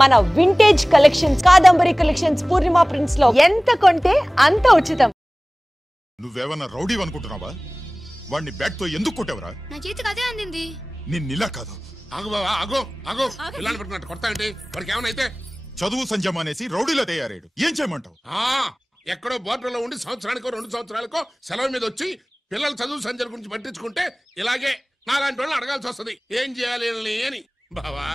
మన vintage collections, Kadambari collections, పూర్ణిమ prints లో ఎంత కొంటే అంత ఉచితం. నువ్వేమన్నా రౌడీ అనుకుంటున్నావా? వాడిని బ్యాట్ తో ఎందుకు కొట్టావరా? నా చేతికి అదే అందింది. నిన్నిలా కాదు. ఆగు బావా, ఆగు ఆగు. పిల్లలు పెట్టుకున్నట్టు కొడతా అంటే వాడికి ఏమనైతే చదువు సంజం అనేసి రౌడీలో తయారాడు. ఏం చేయమంటావు? ఎక్కడో బోర్డర్లో ఉండి సంవత్సరానికో 2 సంవత్సరాలకో సెలవు మీద వచ్చి పిల్లలు చదువు సంజల గురించి పట్టించుకుంటే ఇలాగే నాలాంటి వాళ్ళని అడగాల్సి వస్తుంది. ఏం చేయాలి అని. బావా,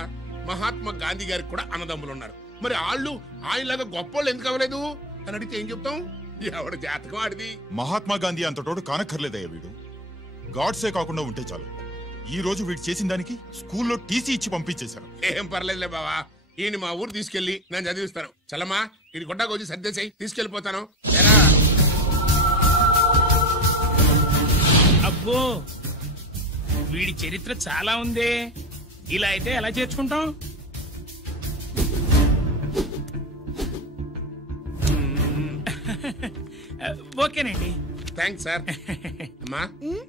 మహాత్మా గాంధీ గారికి కూడా అన్నదమ్ములు ఉన్నారు. మరి వాళ్ళు ఆయనలాగా గొప్పోళ్ళు ఎందుకు అవ్వలేదు అని అడిగితే ఏం చెప్తాం? ఎవడ జాతకం ఆడిది. మహాత్మా గాంధీ అంతటోడు కానక్కర్లేదయ్యా వీడు. గాడ్సే కాకుండా ఉంటే చాలు. ఈ రోజు వీడు చేసిన దానికి స్కూల్లో టీసీ ఇచ్చి పంపించేశారు. ఏం పర్లేదులే బావా, ఈయన మా ఊరు తీసుకెళ్లి నేను చదివిస్తాను. చలమా, ఇది గొడ్డకు వచ్చి సర్దేశాయి, తీసుకెళ్లిపోతాను. అబ్బో, వీడి చరిత్ర చాలా ఉంది. ఇలా అయితే ఎలా చేర్చుకుంటాం? ఓకేనండి. Thanks sir. అమ్మా,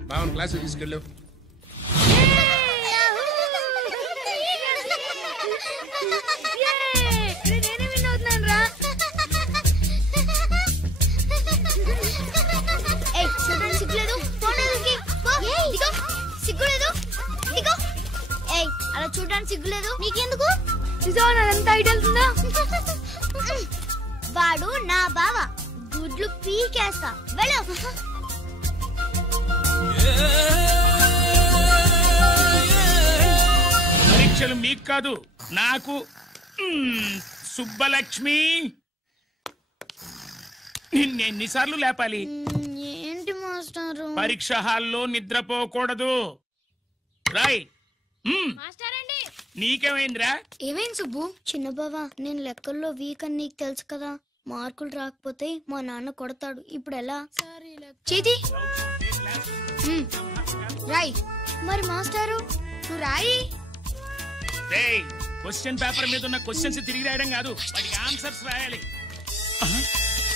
బావన్ క్లాస్ తీసుకెళ్ళు. అలా చూడడానికి సిగ్గులేదు నీకెందుకు? అదంతా ఐడియా. వాడు నా బావ, గుడ్లు పీకేస్తా. వెళ్ళు. పరీక్షలు మీకు కాదు, నాకు. సుబ్బలక్ష్మి, నిన్నెన్నిసార్లు లేపాలి? ఏంటి మాస్టారు? పరీక్ష హాల్లో నిద్రపోకూడదు. రాయ్. నీకేమైందిరా? ఏమైంది సుబ్బు? చిన్న బావా, నేను లెక్కల్లో వీక్ అని నీకు తెలుసు కదా. మార్కులు రాకపోతే మా నాన్న కొడతాడు. ఇప్పుడు ఎలా? చేతి రాయ్. మరి మాస్టారు నువ్వు రాయి. క్వశ్చన్ పేపర్ మీద ఉన్న క్వశ్చన్స్ తిరిగి రాయడం కాదు, వాటికి ఆన్సర్స్ రాయాలి.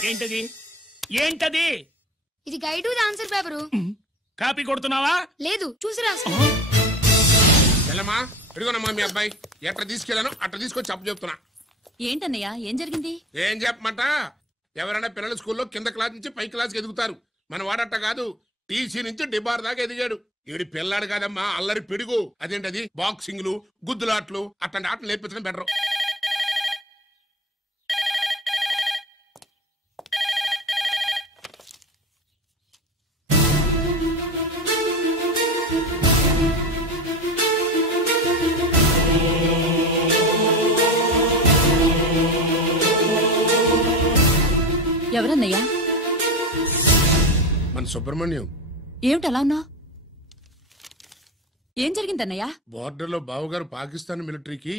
ఏంటది? ఏంటది? ఇది గైడ్ ఆన్సర్ పేపరు. కాపీ కొడుతున్నావా? లేదు, చూసి రాస్తా. వెళ్ళమ్మా, ఇదిగోనమ్మా మీ అబ్బాయి. ఎట్లా తీసుకెళ్ళాను అట్లా తీసుకొచ్చి అప్పు చెప్తున్నా. ఏంటన్నయ్యా, ఏం జరిగింది? ఏం చెప్పమంట? ఎవరైనా పిల్లల స్కూల్లో కింద క్లాస్ నుంచి పై క్లాస్కి ఎదుగుతారు. మన వాడట్ట కాదు, టీసీ నుంచి డిబార్ దాకా ఎదిగాడు. ఈడి పిల్లాడు కాదమ్మా, అల్లరి పిడుగు. అదేంటది, బాక్సింగ్లు, గుద్దులాట్లు, అట్లాంటి ఆటలు నేర్పించడం బెటర్. ఎవరన్నయ్యా? మన సుబ్రహ్మణ్యం. ఏమిటలా ఉన్నావు? ఏం జరిగిందన్నయ్యా? బోర్డర్లో బావగారు పాకిస్తాన్ మిలిటరీకి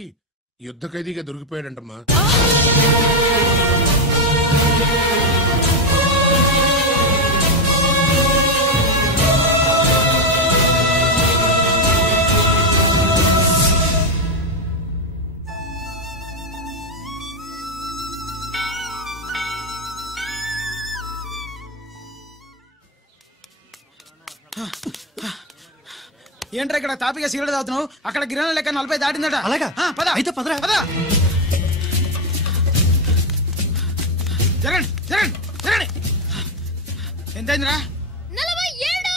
యుద్ధ ఖైదీగా దొరికిపోయాడంటమ్మా. ఏంట్రా ఇక్కడ తాపిగా సిగరెట్ తాగుతున్నావు? అక్కడ గిరణం లెక్క 40 దాటిందట. అలాగా? పద అయితే పదరా. పద. జరగండి జరగండి జరగండి. ఎంతైందిరా? 47.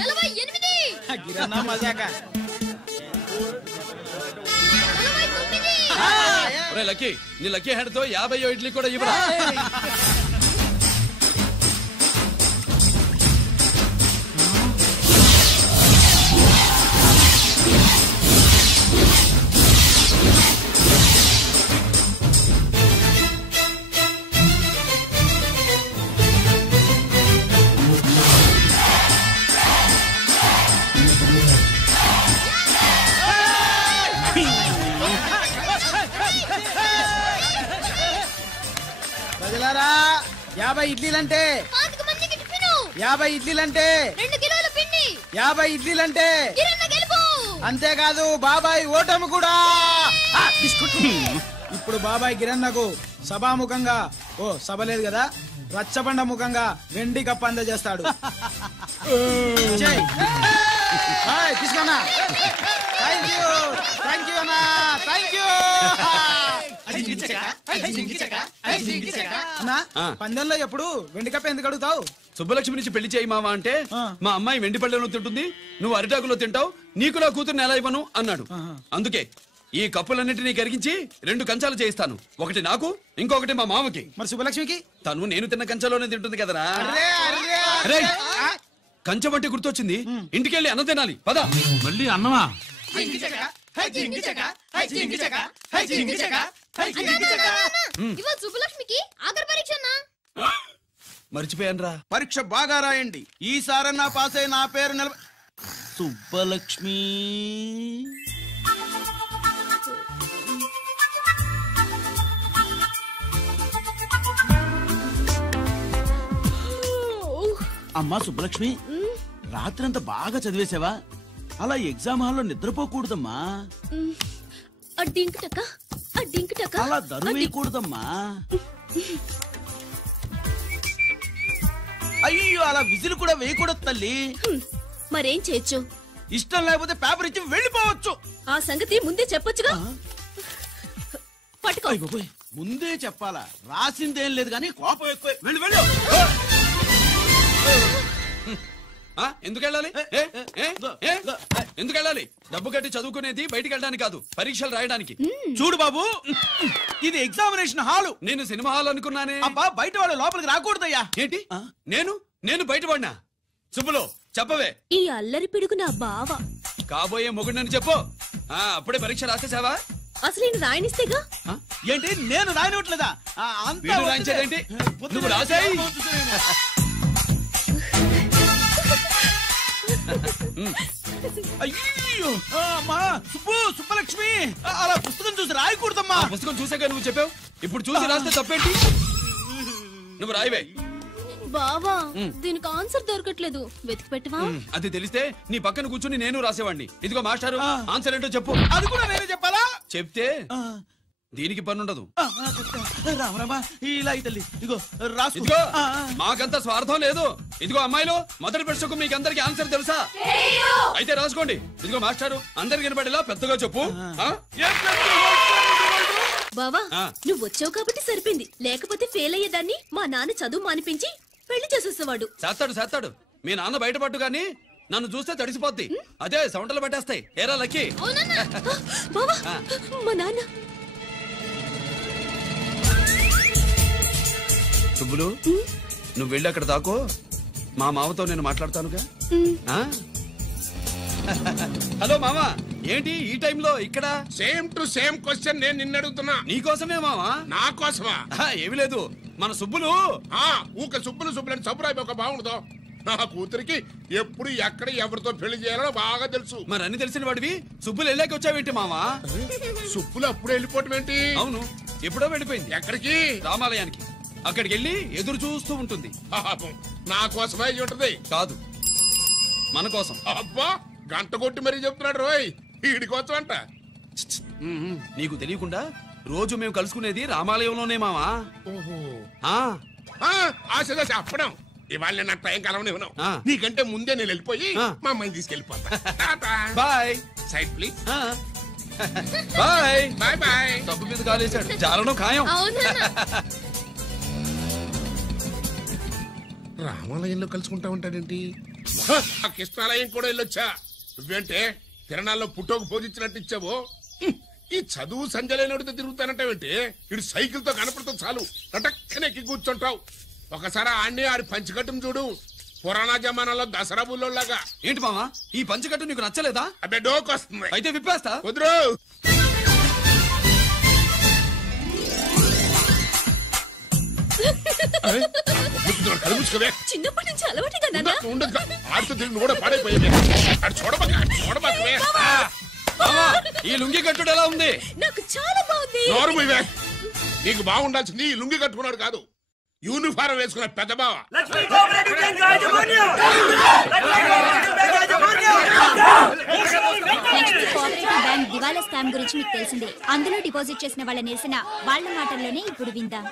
48. గిరణా మజాక. 49. లక్కీ, నీ లక్కీ హ్యాండ్ తో 50 ఇడ్లీ కూడా ఇవ్వరా? ప్రజలారా, 50 ఇడ్లీలంటే 50 ఇడ్లీలంటే 2 కిలోల పిండి. 50 ఇడ్లీలంటే గిరన్న గెలుపు. అంతేకాదు బాబాయ్ ఓటమి కూడా. ఇప్పుడు బాబాయ్ గిరన్నకు సభాముఖంగా, ఓ సభ లేదు కదా, రచ్చబండ ముఖంగా వెండి కప్ప అందజేస్తాడు. తీసుకున్నా. థ్యాంక్ యూ అన్నా. పందెంలో ఎప్పుడు వెండి కప్ప ఎందుకు అడుగుతావు? సుబ్బలక్ష్మి నుంచి పెళ్లి చేయి మావా అంటే మా అమ్మాయి వెండి పళ్ళెలో తింటుంది, నువ్వు అరిటాకులో తింటావు, నీకు నా కూతుర్ని ఎలా ఇవ్వను అన్నాడు. అందుకే ఈ కప్పులన్నింటినీ కరిగించి 2 కంచాలు చేయిస్తాను. ఒకటి నాకు, ఇంకొకటి మా మామకి. మరి శుభలక్ష్మికి? తను నేను తిన్న కంచాలోనే తింటుంది కదరా. కంచం అంటే గుర్తొచ్చింది, ఇంటికెళ్ళి అన్నం తినాలి. పద. మళ్ళీ అన్నమా? శుభలక్ష్మికి ఆఖరి పరీక్ష. మర్చిపోయాను రా. పరీక్ష బాగా రాయండి, ఈసారన్నా పాస్ అయి నా పేరు సుబ్బలక్ష్మి. అమ్మా సుబ్బలక్ష్మి, రాత్రంతా బాగా చదివేశావా? అలా ఎగ్జామ్ హాల్లో నిద్రపోకూడదమ్మా. అలా దరువేయకూడదమ్మా. అయ్యో, అలా విజిల్ కూడా వేయకూడదు తల్లి. మరేం చేయొచ్చు? ఇష్టం లేకపోతే పేపర్ ఇచ్చి వెళ్ళిపోవచ్చు. ఆ సంగతి ముందే చెప్పొచ్చుగా. పట్టుకో. ముందే చెప్పాలా? రాసిందేం లేదు కానీ కోపం ఎక్కువ. వెళ్ళు వెళ్ళు. ఎందుకు వెళ్ళాలి? ఎందుకు వెళ్ళాలి? డబ్బు కట్టి చదువుకునేది బయటికి వెళ్ళడానికి కాదు, పరీక్షలు రాయడానికి. చూడు బాబు, ఇది ఎగ్జామినేషన్ హాలు. నేను సినిమా హాల్ అనుకున్నానే. అబ్బా, బయట వాళ్ళు లోపలికి రాకూడదయ్యా. ఏంటి? నేను బయటపడినా? సుబ్బులు చెప్పవే. ఈ అల్లరి పిడుగు నా బావ. కాబోయే మొగుడని చెప్పు. అప్పుడే పరీక్ష రాసేసావా? అసలు నేను రాయనిస్తేగా. ఏంటి, నేను రాయనట్లేదా? రాయించేదేంటి? నువ్వు రాసాయి. అయ్యో అమ్మా, సుబ్బలక్ష్మి, అలా పుస్తకం చూసి రాయకూడదమ్మా. పుస్తకం చూసాక నువ్వు చెప్పావు, ఇప్పుడు చూసి రాస్తే తప్పేంటి? నువ్వు రాయవే. బావా, దీనికి ఆన్సర్ దొరకట్లేదు, వెతికి పెట్టవా? అది తెలిస్తే నీ పక్కన కూర్చుని నేను రాసేవాడిని. ఇదిగో మాస్టారు, ఆన్సర్ ఏంటో చెప్పు. అది కూడా నేనే చెప్పాలా? చెప్తే దీనికి పనుండదు. రామరామా, ఇలా తల్లి, ఇదిగో రాసు. ఇదిగో, మాకంత స్వార్థం లేదు. ఇదిగో అమ్మాయిలు, మొదటి ప్రశ్నకు మీకు అందరికి ఆన్సర్ తెలుసా? అయితే రాసుకోండి. ఇదిగో మాస్టారు, అందరికి వినపడేలా పెద్దగా చెప్పు. బావా, నువ్వు వచ్చావు కాబట్టి సరిపోయింది, లేకపోతే ఫెయిల్ అయ్యేదాన్ని. మా నాన్న చదువు మానిపించి పెళ్లి చేసేసేవాడు. చేస్తాడు. మీ నాన్న బయటపడ్డు గాని నన్ను చూస్తే తడిసిపోద్ది. అదే సౌంటలు పట్టేస్తాయి. ఏరా లక్కీ. బావా, మా నాన్న. సుబ్బులు, నువ్వు వెళ్ళి అక్కడ దాకో, మా మామతో నేను మాట్లాడతానుగా. హలో మామా, ఏంటి ఈ టైంలో ఇక్కడ? సేమ్ టు సేమ్ క్వశ్చన్ నేను నిన్ను అడుగుతున్నా. నీకోసమే మామా. నా కోసమా? ఏమి లేదు, మన సుబ్బులు ఊక సుబ్బులు అని సబ్బురాయి ఒక బాగుండదు. నా కూతురికి ఎప్పుడు ఎక్కడ ఎవరితో పెళ్లి చేయాలో బాగా తెలుసు. మరి అన్ని తెలిసిన వాడివి సుబ్బులు వెళ్ళాక వచ్చావేంటి మామా? సుబ్బులు అప్పుడు వెళ్ళిపోవటం ఏంటి? అవును, ఎప్పుడో వెళ్ళిపోయింది. ఎక్కడికి? రామాలయానికి. అక్కడికి వెళ్ళి ఎదురు చూస్తూ ఉంటుంది. నా కోసమే ఉంటది. కాదు, మన కోసం. అబ్బా, గంట కొట్టి మరీ చెప్తున్నాడు రోయ్, వీడి కోసం అంట. నీకు తెలియకుండా రోజు మేము కలుసుకునేది రామాలయంలోనే మావా. ఆశ చెప్పడం. ఇవాళ నేను నా టైం కలవని ఉన్నావు. నీకంటే ముందే నేను వెళ్ళిపోయి మా అమ్మాయిని తీసుకెళ్ళిపోతా. Bye. Side please. Bye bye bye. తప్పు మీద కాలేశాడు, చాలడం ఖాయం. రామాలయంలో కలుసుకుంటా ఉంటాడేంటి? కృష్ణాలయం కూడా వెళ్ళొచ్చా? నువ్వేంటే తిరణాల్లో పుట్టోకు పోజించినట్టు ఇచ్చావు. ఈ చదువు సంజలైనడితో తిరుగుతానంటావేంటి? ఇడు సైకిల్ తో కనపడుతూ చాలు నటక్కనెక్కి కూర్చుంటావు. ఒకసారి ఆడిని ఆడి పంచకట్టును చూడు, పురాణ జమానాలో దసరా బుల్లోలాగా. ఏంటి మామా, ఈ పంచకట్టు నీకు నచ్చలేదా? అబ్బే, డోక్ వస్తుంది. అయితే విప్పేస్తా. కుదురు. చిన్నప్పటి నుంచి అలవాటుగా ఆడుతూ తిరిగి కూడా పాడైపోయింది. చూడబోకే ఈ లుంగి కట్టుడు ఎలా ఉంది? నాకు చాలా బాగుంది. నీకు బాగుండాల్సింది ఈ లుంగి కట్టుకున్నాడు కాదు, యూనిఫారం వేసుకున్న పెద్ద బావ. బ్యాంక్ దివాలా స్కామ్ గురించి మీకు తెలిసిందే. అందులో డిపాజిట్ చేసిన వాళ్ళ నిరసన వాళ్ళ మాటల్లోనే ఇప్పుడు విందాం.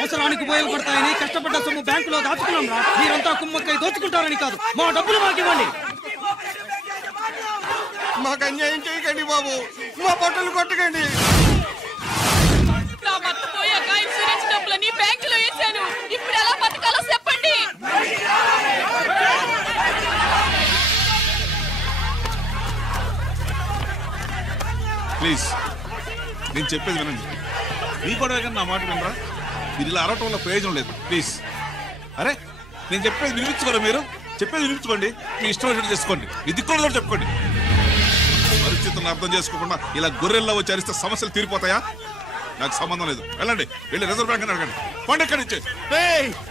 అవసరానికి ఉపయోగపడతాయని కష్టపడ్డ సొమ్ము బ్యాంకులో దాచుకున్నాం రా. మీరంతా కుమ్మక్కై దోచుకుంటారని కాదు, మా డబ్బులు మాకు ఇవ్వండి. మాకు అన్యాయం చేయకండి బాబు, మా బట్టలు కొట్టకండి. నా భర్త పోయాక ఇన్సూరెన్స్ డబ్బులని బ్యాంకులో వేశాను. ఇప్పుడు ఎలా బతకాలో చెప్పండి. ప్లీజ్ నేను చెప్పేది వినండి. మీ గొడవ కానీ నా మాట వినరా? మీరు ఇలా అరవటం వల్ల ప్రయోజనం లేదు. ప్లీజ్ అరే నేను చెప్పేది వినిపించుకోరా? మీరు చెప్పేది వినిపించుకోండి, మీ ఇష్టం వచ్చినట్టు చేసుకోండి, మీ దిక్కులో చెప్పుకోండి. పరిస్థితులను అర్థం చేసుకోకుండా ఇలా గొర్రెల్లో వచ్చి అరిస్తే సమస్యలు తీరిపోతాయా? నాకు సంబంధం లేదు. వెళ్ళండి, వెళ్ళి రిజర్వ్ బ్యాంక్ అని అడగండి. పండి ఎక్కడి నుంచి.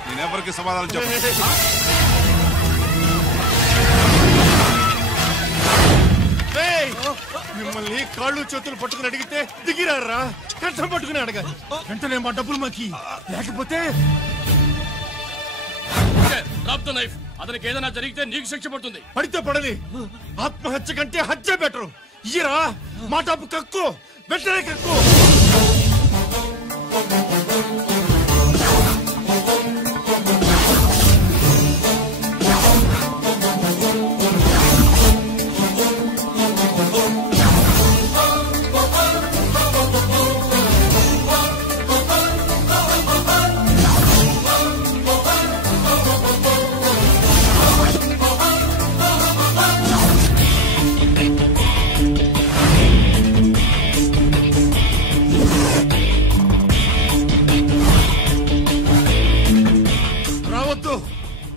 నేను ఎవరికి సమాధానం చెప్పను. మిమ్మల్ని కాళ్ళు చేతులు పట్టుకుని అడిగితే దిగిరారా? కష్టం పట్టుకుని అడగాలి. వెంటనే మా డబ్బులు మాకి, లేకపోతే అతనికి ఏదైనా జరిగితే నీకు శిక్ష పడుతుంది. పడితే పడని, ఆత్మహత్య కంటే హత్య బెటరు. ఇయ్యరా మా డబ్బు, కక్కు, వెంటనే కక్కు.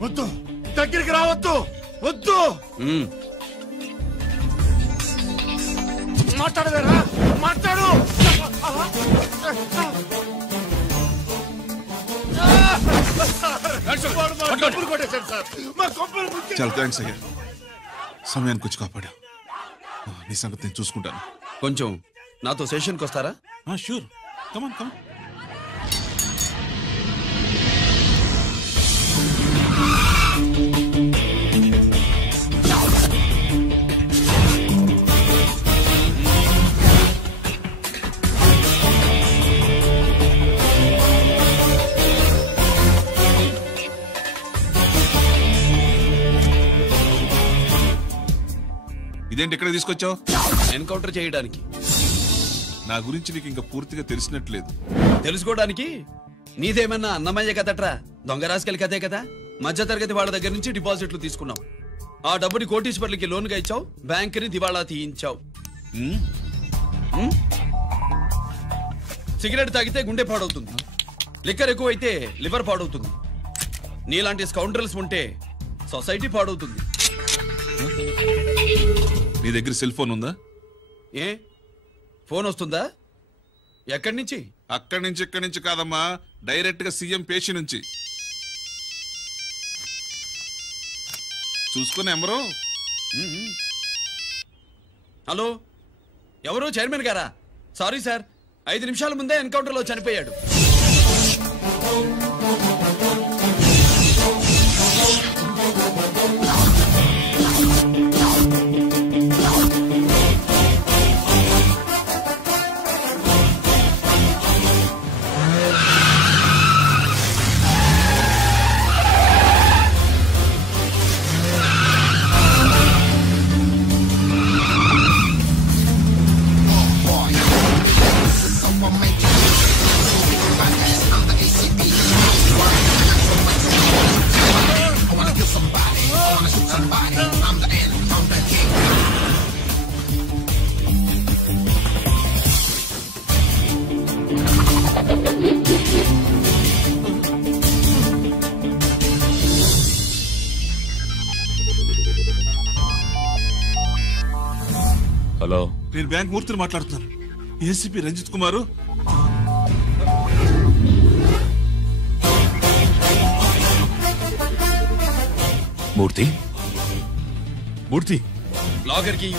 వద్దు, దగ్గరికి రావద్దు, వద్దు. మాట్లాడవేరా? మాట్లాడు. చాలా థ్యాంక్స్ అయ్యా, సమయానికి వచ్చి కాపాడా. నీ సంగతి నేను చూసుకుంటాను. కొంచెం నాతో సెషన్కి వస్తారా? షూర్, కమాన్ కమాన్. ఇదేంటి ఇక్కడ తీసుకొచ్చావు? ఎన్కౌంటర్ చేయడానికి. నా గురించి నీకు ఇంకా పూర్తిగా తెలిసినట్లేదు. తెలుసుకోవడానికి నీదేమన్నా అన్నమయ్య కదట్రా, దొంగ రాసుకెళ్ళి కదే కదా. మధ్య తరగతి వాళ్ళ దగ్గర నుంచి డిపాజిట్లు తీసుకున్నావు. ఆ డబ్బుని కోటీశ్వర్లకి లోన్గా ఇచ్చావు, బ్యాంకుని దివాళా తీయించావు. సిగరెట్ తాగితే గుండె పాడవుతుంది, లిక్కర్ ఎక్కువైతే లివర్ పాడవుతుంది. నీలాంటి స్కౌండ్రల్స్ ఉంటే సొసైటీ పాడవుతుంది. నీ దగ్గర సెల్ ఫోన్ ఉందా? ఏ ఫోన్ వస్తుందా? ఎక్కడి నుంచి? అక్కడి నుంచి ఇక్కడి నుంచి కాదమ్మా, డైరెక్ట్ గా సీఎం పేషి నుంచి. చూసుకుని ఎవరో. హలో, ఎవరు? చైర్మన్ గారా? సారీ సార్, 5 నిమిషాల ముందే ఎన్కౌంటర్ లో చనిపోయాడు. హలో, నేను బ్యాంక్ మూర్తిని మాట్లాడుతున్నాను. ఏసీపీ రంజిత్ కుమారు. మూర్తి, మూర్తి లాకర్ కి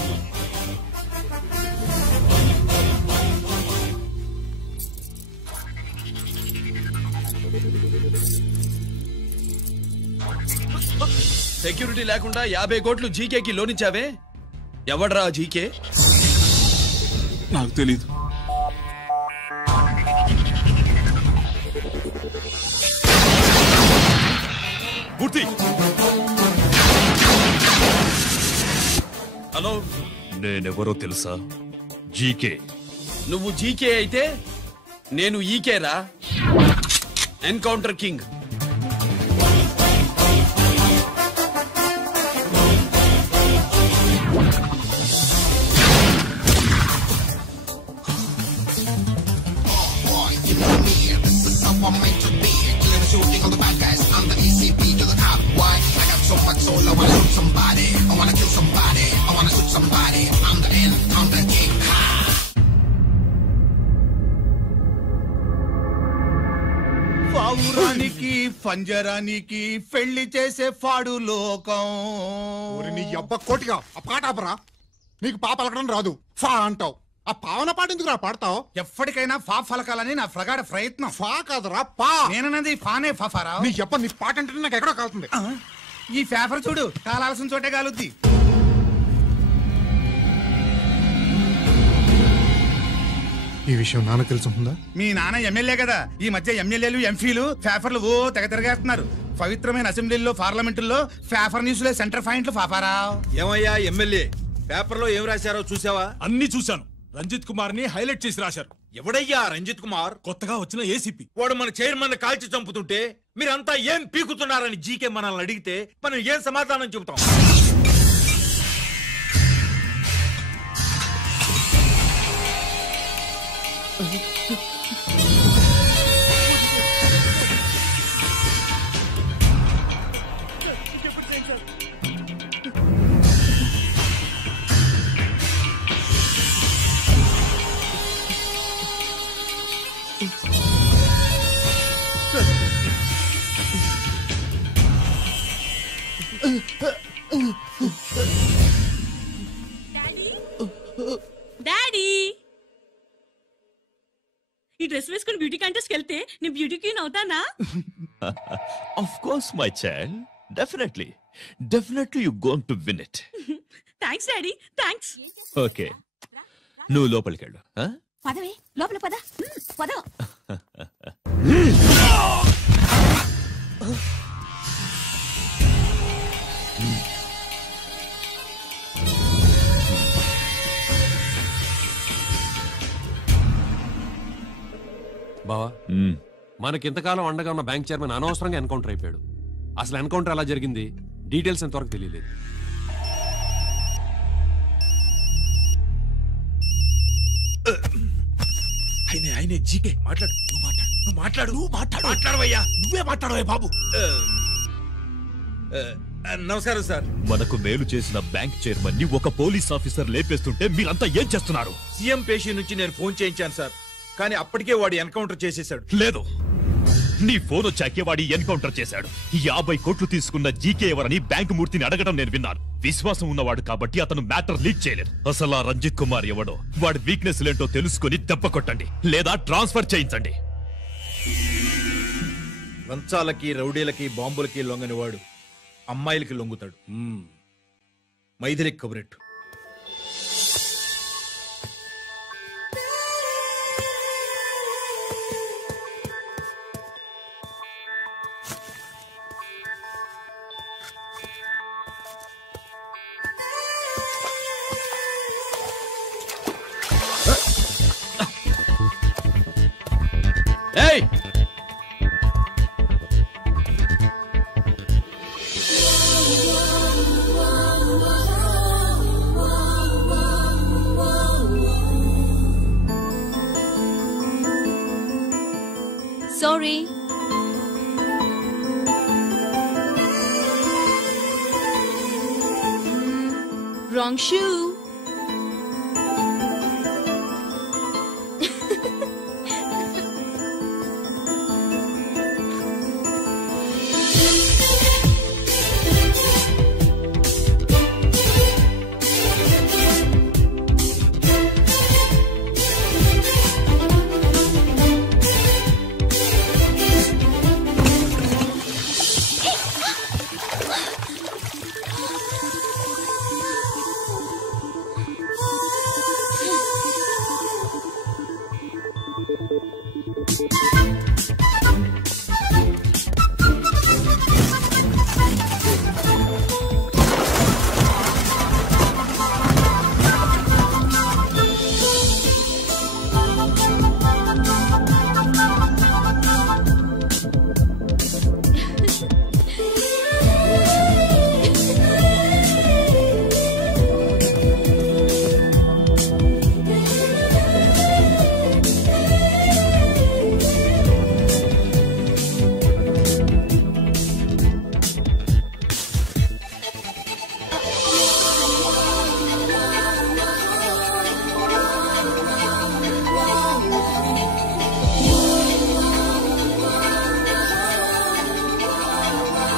సెక్యూరిటీ లేకుండా 50 కోట్లు జీకేకి లోన్ ఇచ్చావే, ఎవడ్రా జీకే? నాకు తెలీదు. మూర్తి, హలో, నేనెవరో తెలుసా? జీకే. నువ్వు జీకే అయితే నేను ఈకే రా, ఎన్కౌంటర్ కింగ్. పావురానికి పంజరానికి పెళ్లి చేసే ఫాడు లోకం. నీ అబ్బ కోటిగా ఆ పాట ఆపరా. నీకు పా పలకడం రాదు, ఫా అంటావు. ఆ పావన పాట ఎందుకు రా పాడతావు? ఎప్పటికైనా ఫా ఫలకాలని నా ప్రగాఢ ప్రయత్నం. ఫా కాదురా పా. నేనన్నది ఫానే ఫారా. నీ చెప్ప నీ పాట అంటే నాకు ఎక్కడో కాలుతుంది. ఈ పేపర్ చూడు, కాలాల్సిన చోటే కాలుద్ది. ఈ విషయం నాన్న తెలుసుందా? మీ నాన్న ఎమ్మెల్యే కదా. ఈ మధ్య ఎమ్మెల్యేలు ఎంపీలు పేపర్లు ఓ తెగ తిరగేస్తున్నారు. పవిత్రమైన అసెంబ్లీలో పార్లమెంటుల్లో పేపర్ న్యూస్ లో సెంటర్ పాయింట్లు పాపారా. ఏమయ్యా ఎమ్మెల్యే, పేపర్ లో ఏం రాశారో చూసావా? అన్ని చూశాను. రంజిత్ కుమార్ ని హైలైట్ చేసి రాశారు. ఎవడయ్యా రంజిత్ కుమార్? కొత్తగా వచ్చిన ఏసీపీ. వాడు మన చైర్మన్ కాల్చి చంపుతుంటే మీరంతా ఏం పీకుతున్నారని జీకే మనల్ని అడిగితే మనం ఏం సమాధానం చెబుతాం? డాడీ, ఈ డ్రెస్ వేసుకుని బ్యూటీ కాంటెస్ట్ వెళ్తే నేను బ్యూటీ క్వీన్ అవుతానా? Of course, my child. Definitely. Definitely you're going to win it. Thanks daddy, thanks. Okay. నువ్వు లోపలికి వెళ్ళు. పదవే, లోపల పద. పద. బావా, మనకింతకాలం అండగా ఉన్న బ్యాంక్ చైర్మన్ అనవసరంగా ఎన్కౌంటర్ అయిపోయాడు. అసలు ఎన్కౌంటర్ ఎలా జరిగింది డీటెయిల్స్ ఎంతవరకు తెలియలేదు. ఆయనే జీకే. మాట్లాడు, మాట్లాడవయ్యా. నువ్వే మాట్లాడవే బాబు. నమస్కారం సార్. మనకు మేలు చేసిన బ్యాంక్ చైర్మన్ ని ఒక పోలీస్ ఆఫీసర్ లేపేస్తుంటే మీరంతా ఏం చేస్తున్నారు? సీఎం పేషీ నుంచి నేను ఫోన్ చేయించాను సార్, కానీ అప్పటికే వాడు ఎన్కౌంటర్ చేసేశాడు. లేదు, నీ ఫోన్ వచ్చాకే వాడి ఎన్కౌంటర్ చేశాడు. 50 కోట్లు తీసుకున్న జీకే ఎవరని బ్యాంకు మూర్తిని అడగడం నేను విన్నాను. విశ్వాసం ఉన్నవాడు కాబట్టి అతను మ్యాటర్ లీక్ చేయలేదు. అసలు ఆ రంజిత్ కుమార్ ఎవడో, వాడి వీక్నెస్ ఏంటో తెలుసుకుని దెబ్బ కొట్టండి, లేదా ట్రాన్స్ఫర్ చేయించండి. లంచాలకి, రౌడీలకి, బాంబులకి లొంగని వాడు అమ్మాయిలకి లొంగుతాడు. మైథిలికి కబురెట్టు. ఏయ్, సారీ. Wrong shoe.